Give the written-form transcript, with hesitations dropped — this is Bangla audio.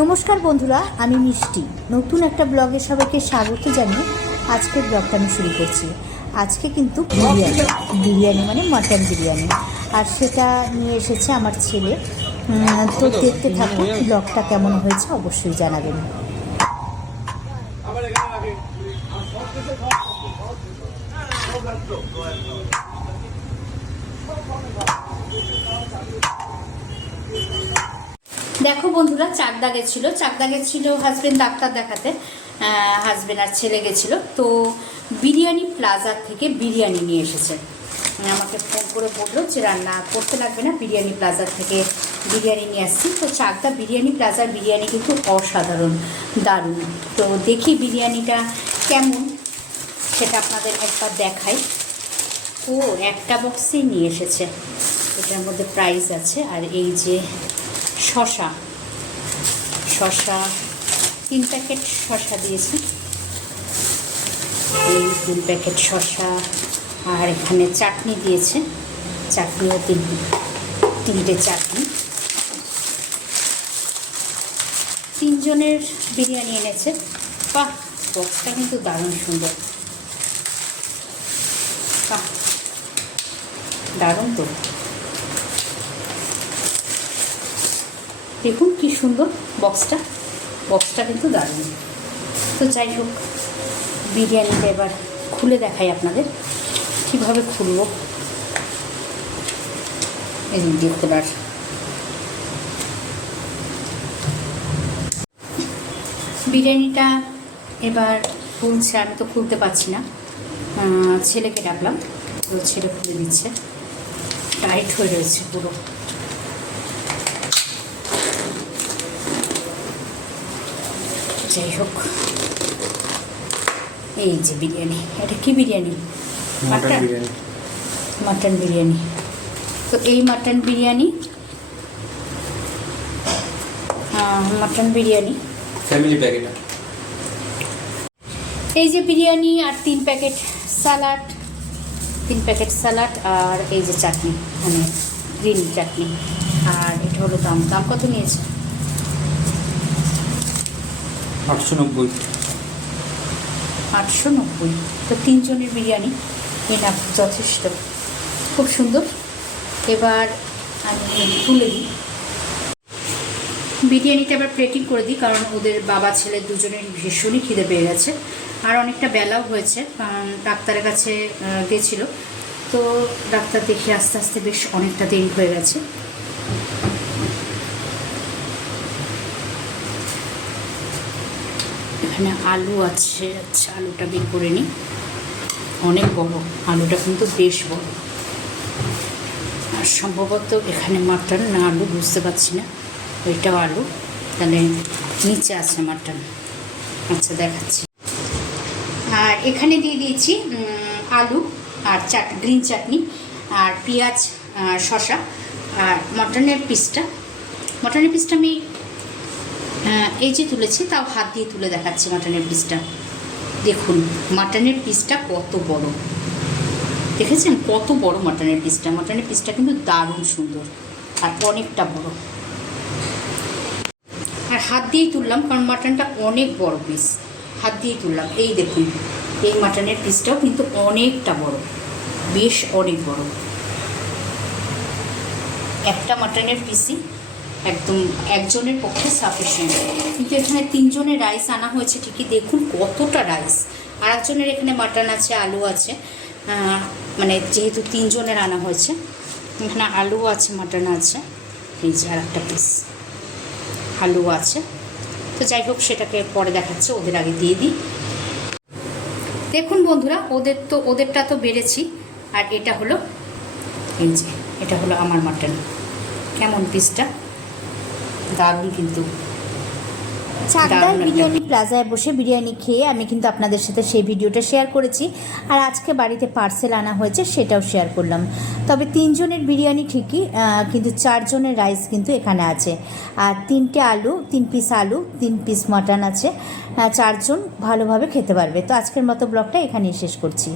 নমস্কার বন্ধুরা, আমি মিষ্টি নতুন একটা ব্লগে সবাইকে স্বাগত জানিয়ে আজকের ব্লগটা আমি শুরু করছি। আজকে কিন্তু বিরিয়ানি মানে মাটন বিরিয়ানি, আর সেটা নিয়ে এসেছে আমার ছেলে। তো দেখতে থাকুন, ব্লগটা কেমন হয়েছে অবশ্যই জানাবেন। দেখো বন্ধুরা, চাকদা গেছিলো হাজবেন্ড ডাক্তার দেখাতে। হাজবেন্ড আর ছেলে গেছিলো, তো বিরিয়ানি প্লাজার থেকে বিরিয়ানি নিয়ে এসেছে। আমাকে ফোন করে বললো যে রান্না করতে লাগবে না, বিরিয়ানি প্লাজার থেকে বিরিয়ানি নিয়ে আসছি। তো চাকদা বিরিয়ানি প্লাজার বিরিয়ানি কিন্তু অসাধারণ, দারুণ। তো দেখি বিরিয়ানিটা কেমন সেটা আপনাদের একবার দেখাই। ও একটা বক্সেই নিয়ে এসেছে, এটার মধ্যে প্রাইস আছে। আর এই যে শশা 3 প্যাকেট শশা দিয়েছি, এই 3 প্যাকেট শশা। আর এখানে চাটনি দিয়েছে, চাটনিও 3টে চাটনি। 3 জনের বিরিয়ানি এনেছে। বাহ, বক্সটা কিন্তু দারুণ সুন্দর, বাহ দারুণ। তো দেখুন কি সুন্দর বক্সটা কিন্তু দারুণ। তো যাই হোক, বিরিয়ানিটা এবার খুলে দেখাই আপনাদের কীভাবে খুলব। এই দেখতে পার, বিরিয়ানিটা এবার খুলছে। আমি তো খুলতে পারছি না, ছেলেকে ডাকলাম, তো ছেলে খুলে দিচ্ছে। টাইট হয়ে রয়েছে পুরো। যাই হোক, এই যে বিরিয়ানি, এটা কি বিরিয়ানি? মাটন বিরিয়ানি। তো এই মাটন বিরিয়ানি ফ্যামিলি প্যাকেট। এই যে বিরিয়ানি, আর 3 প্যাকেট স্যালাড, আর এই যে চাটনি, মানে গ্রিন চাটনি। আর এটা হলো দাম কত নিয়েছে? 890। তো 3 জনের বিরিয়ানি না, যথেষ্ট, খুব সুন্দর। এবার আমি তুলে দিই বিরিয়ানিটা, এবার প্লেটিং করে দিই, কারণ ওদের বাবা ছেলে দুজনের ভীষণই খিদে পেয়ে গেছে। আর অনেকটা বেলাও হয়েছে, কারণ ডাক্তারের কাছে গেছিল। তো ডাক্তার দেখে আস্তে আস্তে বেশ অনেকটা দেরি হয়ে গেছে। এখানে আলু আছে, আচ্ছা আলুটা বের করে নিই। অনেক বড় আলুটা, কিন্তু বেশ বড়। আর সম্ভবত এখানে মাটন না আলু বুঝতে পারছি না, ওইটাও আলু, তাহলে নিচে আছে মাটন। আচ্ছা দেখাচ্ছি। আর এখানে দিয়ে দিয়েছি আলু আর গ্রিন চাটনি, আর পেঁয়াজ, শসা, আর মটনের পিসটা আমি এই যে তুলেছি, তাও হাত দিয়ে তুলে দেখাচ্ছি মাটনের পিসটা। দেখুন মাটনের পিসটা কত বড়, দেখেছেন কত বড় মাটনের পিসটা কিন্তু দারুণ সুন্দর আর অনেকটা বড়। আর হাত দিয়েই তুললাম, কারণ মাটনটা অনেক বড় পিস, হাত দিয়েই তুললাম। এই দেখুন, এই মাটনের পিসটাও কিন্তু অনেকটা বড়, বেশ অনেক বড়। একটা মাটনের পিসই একদম একজনের পক্ষে সাফিসিয়েন্ট। কিন্তু এখানে 3 জনের রাইস আনা হয়েছে ঠিকই, দেখুন কতটা রাইস। আর একজনের এখানে মাটন আছে, আলু আছে, মানে যেহেতু 3 জনের আনা হয়েছে, এখানে আলু আছে, মাটন আছে, এই যে আর একটা পিস আলু আছে। তো যাই হোক, সেটাকে পরে দেখাচ্ছে, ওদের আগে দিয়ে দিই। দেখুন বন্ধুরা, ওদেরটা তো বেড়েছি। আর এটা হলো, এই যে এটা হলো আমার মাটন। কেমন পিসটা? দারুণ কিন্তু। চাকদার বিরিয়ানি প্লাজায় বসে বিরিয়ানি খেয়ে আমি কিন্তু আপনাদের সাথে সেই ভিডিওটা শেয়ার করেছি। আর আজকে বাড়িতে পার্সেল আনা হয়েছে, সেটাও শেয়ার করলাম। তবে 3 জনের বিরিয়ানি ঠিকই, কিন্তু 4 জনের রাইস কিন্তু এখানে আছে। আর 3টে আলু, 3 পিস আলু, 3 পিস মাটন আছে। 4 জন ভালোভাবে খেতে পারবে। তো আজকের মতো ব্লগটা এখানেই শেষ করছি।